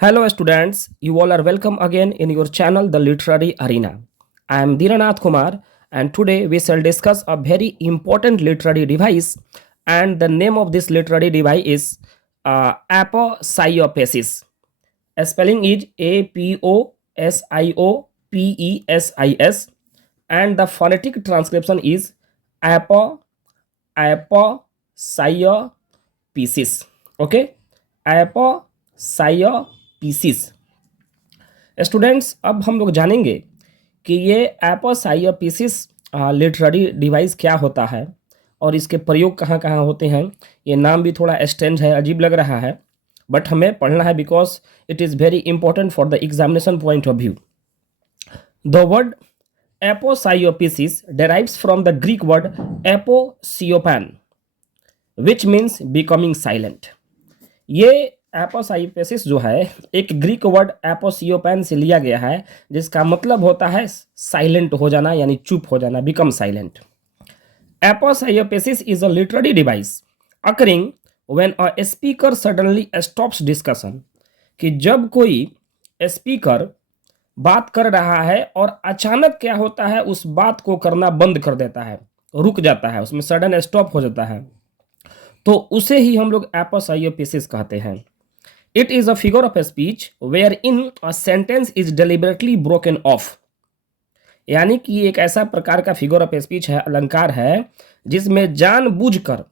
Hello, students. You all are welcome again in your channel, The Literary Arena. I am Dhiranath Kumar, and today we shall discuss a very important literary device. And the name of this literary device is aposiopesis. Spelling is Aposiopesis, and the phonetic transcription is aposiopesis. Okay, aposiopesis. Students, अब हम लोग जानेंगे कि ये एपोसाइयोपिसिस literary device क्या होता है और इसके प्रयोग कहाँ कहाँ होते हैं। ये नाम भी थोड़ा स्ट्रेंज है, अजीब लग रहा है, बट हमें पढ़ना है because it is very important for the examination point of view. The word aposiopesis derives from the Greek word aposiopan, which means becoming silent. ये एपोसाइपेसिस जो है एक ग्रीक वर्ड एपोसियोपैन से लिया गया है, जिसका मतलब होता है साइलेंट हो जाना, यानी चुप हो जाना, become silent. Aposiopesis is a literary device occurring when a speaker suddenly stops discussion, कि जब कोई स्पीकर बात कर रहा है और अचानक क्या होता है, उस बात को करना बंद कर देता है, रुक जाता है, उसमें सडन स्टॉप हो जाता है, तो उसे ही हम लोग एपोसाइयोपिसिस कहते हैं। It is a figure of speech where in a sentence is deliberately broken off, यानी कि एक ऐसा प्रकार का फिगर ऑफ स्पीच है, अलंकार है, जिसमें जानबूझकर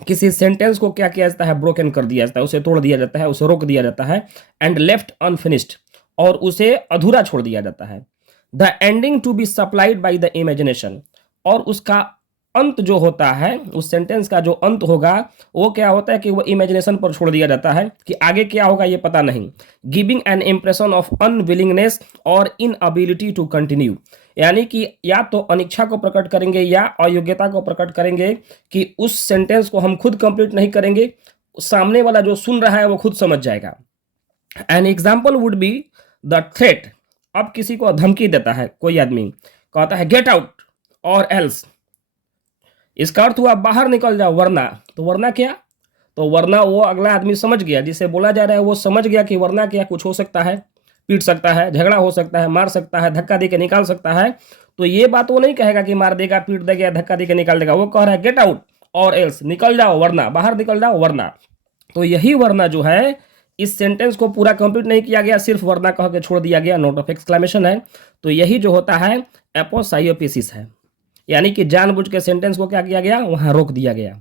किसी सेंटेंस को क्या किया जाता है, ब्रोकन कर दिया जाता है, उसे तोड़ दिया जाता है, उसे रोक दिया जाता है, एंड लेफ्ट अनफिनिश्ड, और उसे अधूरा छोड़ दिया जाता है। The ending to be supplied by the imagination, और उसका अंत जो होता है, उस सेंटेंस का जो अंत होगा वो क्या होता है कि वो इमेजिनेशन पर छोड़ दिया जाता है कि आगे क्या होगा ये पता नहीं। Giving an impression of unwillingness और इनअबिलिटी टू कंटिन्यू, यानी कि या तो अनिच्छा को प्रकट करेंगे या अयोग्यता को प्रकट करेंगे कि उस सेंटेंस को हम खुद कंप्लीट नहीं करेंगे, सामने वाला जो सुन रहा है वो खुद समझ जाएगा। An example would be the threat. अब किसी को धमकी देता है कोई आदमी, कहता है गेट आउट और एल्स, इसका अर्थ हुआ बाहर निकल जाओ वरना। तो वरना क्या, तो वरना वो अगला आदमी समझ गया, जिसे बोला जा रहा है वो समझ गया कि वरना क्या, कुछ हो सकता है, पीट सकता है, झगड़ा हो सकता है, मार सकता है, धक्का दे के निकाल सकता है। तो ये बात वो नहीं कहेगा कि मार देगा, पीट देगा, धक्का दे के निकाल देगा, वो कह रहा है गेट आउट और एल्स, निकल जाओ वरना, बाहर निकल जाओ वरना। तो यही वरना जो है, इस सेंटेंस को पूरा कंप्लीट नहीं किया गया, सिर्फ वरना कह के छोड़ दिया गया, नोट ऑफ एक्सक्लेमेशन है। तो यही जो होता है एपोसाइयोपिसिस है, यानी कि जानबूझ के सेंटेंस को क्या किया गया, वहां रोक दिया गया।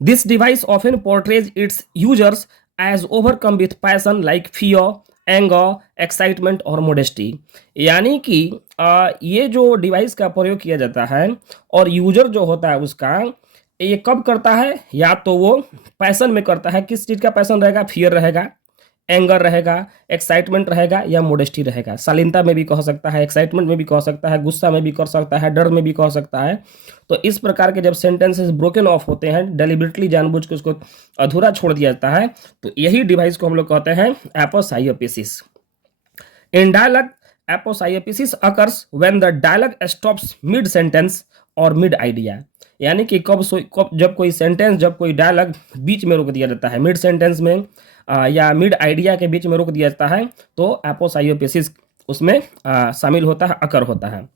This device often portrays its users as overcome with passion like fear, anger, excitement और मोडेस्टी, यानी कि ये जो डिवाइस का प्रयोग किया जाता है और यूजर जो होता है उसका, ये कब करता है, या तो वो पैसन में करता है, किस चीज़ का पैसन रहेगा, फियर रहेगा, एंगर रहेगा, एक्साइटमेंट रहेगा, या मोडेस्टी रहेगा। शालीनता में भी कह सकता है, एक्साइटमेंट में भी कह सकता है, गुस्सा में भी कर सकता है, डर में भी कह सकता है। तो इस प्रकार के जब सेंटेंसेस ब्रोकन ऑफ होते हैं, डेलिबरेटली जानबूझ के उसको अधूरा छोड़ दिया जाता है, तो यही डिवाइस को हम लोग कहते हैं aposiopesis. In dialogue, aposiopesis occurs when the dialogue stops mid sentence और मिड आइडिया, यानी कि कब जब कोई सेंटेंस, जब कोई डायलॉग बीच में रोक दिया जाता है, मिड सेंटेंस में या मिड आइडिया के बीच में रोक दिया जाता है, तो एपोसाइयोपिसिस उसमें शामिल होता है, अकर होता है।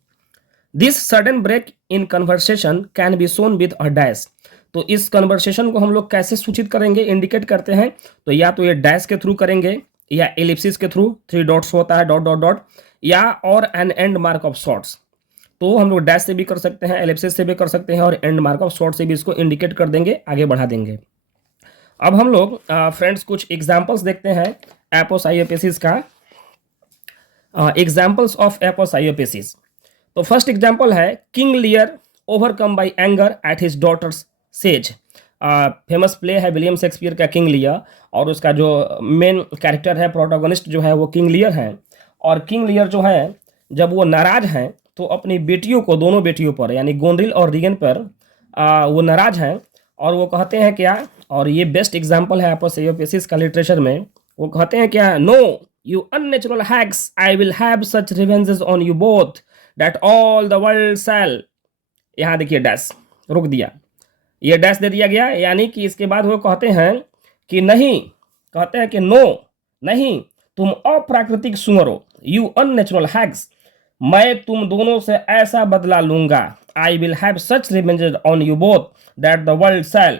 This sudden break in conversation can be shown with a dash, तो इस कन्वर्सेशन को हम लोग कैसे सूचित करेंगे, इंडिकेट करते हैं, तो या तो ये डैश के थ्रू करेंगे, या एलिप्सिस के थ्रू, 3 डॉट्स होता है, डॉट डॉट डॉट, या और an end mark of sorts. तो हम लोग डैश से भी कर सकते हैं, एलिप्सिस से भी कर सकते हैं, और एंड मार्क ऑफ शॉर्ट से भी इसको इंडिकेट कर देंगे, आगे बढ़ा देंगे। अब हम लोग फ्रेंड्स कुछ एग्जाम्पल्स देखते हैं एपोसाइयोपिसिस का, एग्जाम्पल्स ऑफ एपोसाइयोपिसिस। तो फर्स्ट एग्जाम्पल है King Lear overcome by anger at his daughter's says. Famous play है विलियम शेक्सपियर का किंग लियर, और उसका जो मेन कैरेक्टर है, प्रोटोगोनिस्ट जो है वो किंग लियर है। और किंग लियर जो है, जब वो नाराज हैं तो अपनी बेटियों को, दोनों बेटियों पर, यानी गोंड्रिल और रीगन पर वो नाराज हैं, और वो कहते हैं क्या, और ये बेस्ट एग्जाम्पल है एपोसाइयोपिसिस का लिटरेचर में, वो कहते हैं क्या, no you unnatural hags, I will have such revenges on you both that all the world shall. यहाँ देखिए डैश, रुक दिया, ये डैश दे दिया गया, यानी कि इसके बाद वो कहते हैं कि नहीं, कहते हैं कि नो, नहीं, तुम अप्राकृतिक सुअर हो, यू अननेचुरल हैग्स, मैं तुम दोनों से ऐसा बदला लूंगा, I will have such revenge on you both that the world shall,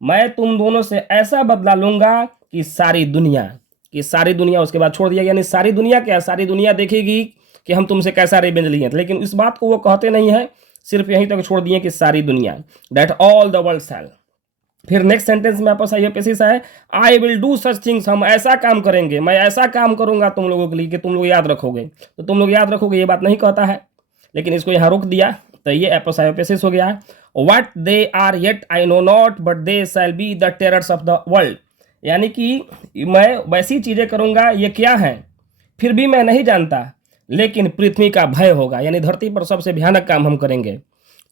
मैं तुम दोनों से ऐसा बदला लूंगा कि सारी दुनिया उसके बाद छोड़ दिया, यानी सारी दुनिया क्या, सारी दुनिया देखेगी कि हम तुमसे कैसा रिवेंज लिए, लेकिन इस बात को वो कहते नहीं है, सिर्फ यहीं तक छोड़ दिए कि सारी दुनिया, दैट ऑल द वर्ल्ड शैल। फिर नेक्स्ट सेंटेंस में आपस आईएपीएस है, I will do such things, हम ऐसा काम करेंगे, मैं ऐसा काम करूंगा तुम लोगों के लिए कि तुम लोग याद रखोगे, तो तुम लोग याद रखोगे ये बात नहीं कहता है, लेकिन इसको यहाँ रोक दिया, तो ये एपस आईएपीएस हो गया। What they are yet I know not but they shall be the terrors of the world, यानी कि मैं वैसी चीजें करूंगा, ये क्या है फिर भी मैं नहीं जानता, लेकिन पृथ्वी का भय होगा, यानी धरती पर सबसे भयानक काम हम करेंगे।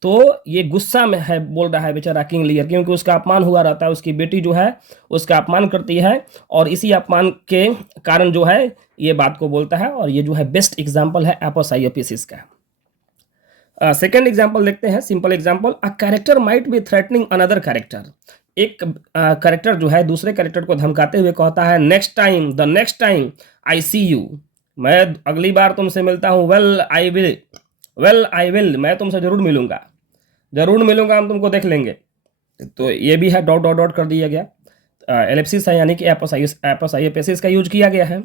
तो ये गुस्सा में है, बोल रहा है बेचारा किंग लियर, क्योंकि उसका अपमान हुआ रहता है, उसकी बेटी जो है उसका अपमान करती है, और इसी अपमान के कारण जो है ये बात को बोलता है, और ये जो है बेस्ट एग्जाम्पल है एपस आईएपीएस का। सेकेंड एग्जाम्पल देखते हैं, simple example, a character might be threatening another character, एक कैरेक्टर जो है दूसरे कैरेक्टर को धमकाते हुए कहता है, next time I see you, मैं अगली बार तुमसे मिलता हूँ, वेल आई विल, मैं तुमसे जरूर मिलूंगा, हम तुमको देख लेंगे, तो ये भी है डॉट डॉट डॉट कर दिया गया, एलिप्सिस है, यानी कि एपस आईएपीएस का यूज किया गया है।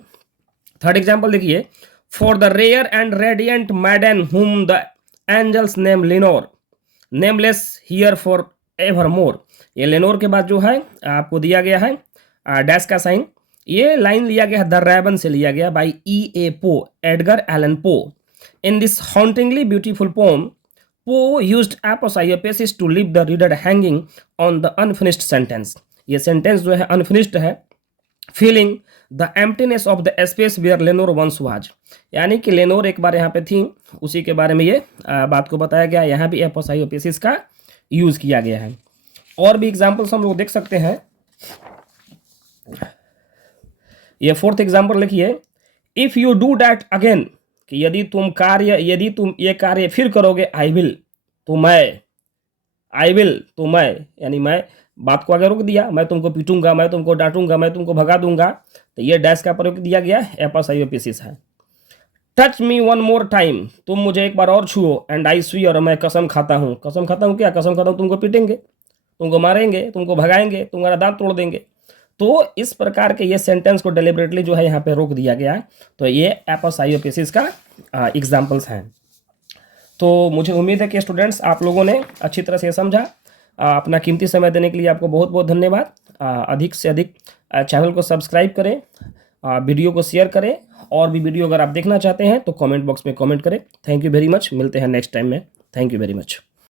थर्ड एग्जाम्पल देखिए, for the rare and radiant maiden whom the angels name Lenore, nameless here for evermore, ये लेनोर के बाद जो है आपको दिया गया है डैश का साइन, ये लाइन लिया गया है द रैबन से लिया गया बाई E.A. पो, Edgar Allan Poe. In this hauntingly beautiful poem, Poe used aposiopesis to leave the reader hanging on the unfinished sentence. ये sentence जो है unfinished है, feeling the emptiness of the space where Lenore once was. यानी कि लेनोर एक बार यहाँ पे थी, उसी के बारे में ये बात को बताया गया, यहाँ भी aposiopesis का यूज किया गया है। और भी एग्जाम्पल्स हम लोग देख सकते हैं, ये फोर्थ एग्जाम्पल लिखिए, if you do that again, कि यदि तुम ये कार्य फिर करोगे, आई विल तो मैं, यानी मैं बात को आगे रोक दिया, मैं तुमको पीटूंगा, मैं तुमको डांटूंगा, मैं तुमको भगा दूंगा, तो ये डैश का प्रयोग दिया गया, एपस आईओपीएस है। Touch me one more time, तुम मुझे एक बार और छुओ, एंड आई स्वी, और मैं कसम खाता हूँ क्या, कसम खाता हूँ तुमको पीटेंगे, तुमको मारेंगे, तुमको भगाएंगे, तुम्हारा दांत तोड़ देंगे। तो इस प्रकार के ये सेंटेंस को डेलिबरेटली जो है यहाँ पे रोक दिया गया, तो ये एपस आईओपीएस का एग्जाम्पल्स हैं। तो मुझे उम्मीद है कि स्टूडेंट्स आप लोगों ने अच्छी तरह से समझा। अपना कीमती समय देने के लिए आपको बहुत बहुत धन्यवाद। अधिक से अधिक चैनल को सब्सक्राइब करें, वीडियो को शेयर करें, और भी वीडियो अगर आप देखना चाहते हैं तो कमेंट बॉक्स में कमेंट करें। थैंक यू वेरी मच, मिलते हैं नेक्स्ट टाइम में। Thank you very much.